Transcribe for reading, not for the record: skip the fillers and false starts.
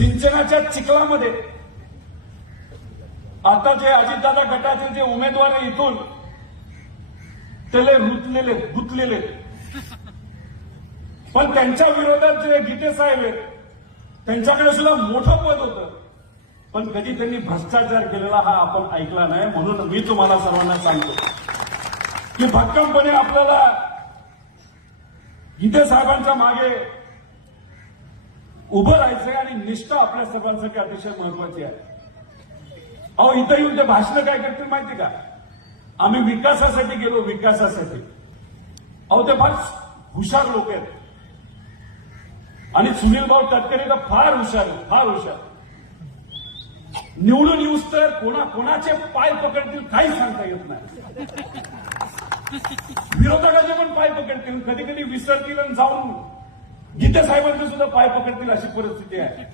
सिंचनाच्या चिखलामध्ये आता जे अजितदादा गटाचे जे उमेदवार आहे इथून त्याला गुंतलेले पण त्यांच्या विरोधात जे गीते साहेब आहेत त्यांच्याकडे सुद्धा मोठं पद होतं पण कधी त्यांनी भ्रष्टाचार केलेला हा आपण ऐकला नाही. म्हणून मी तुम्हाला सर्वांना सांगतो की भक्कमपणे आपल्याला गीते साहेबांच्या मागे उभं राहायचंय आणि निष्ठा आपल्या सर्वांसाठी अतिशय महत्वाची आहे. अहो इथं येऊन ते भाषण काय करतील माहिती का? आम्ही विकासासाठी गेलो विकासासाठी. अहो ते फार हुशार लोक आहेत आणि सुनील भाऊ तटकरे तर फार हुशार आहेत, फार हुशार. निवडून येऊस तर कोणाचे पाय पकडतील काही सांगता येत नाही. विरोधकाचे पण पाय पकडतील, कधी कधी विसरतील आणि जाऊन गीते साहेबांचे सुद्धा पाय पकडतील अशी परिस्थिती आहे.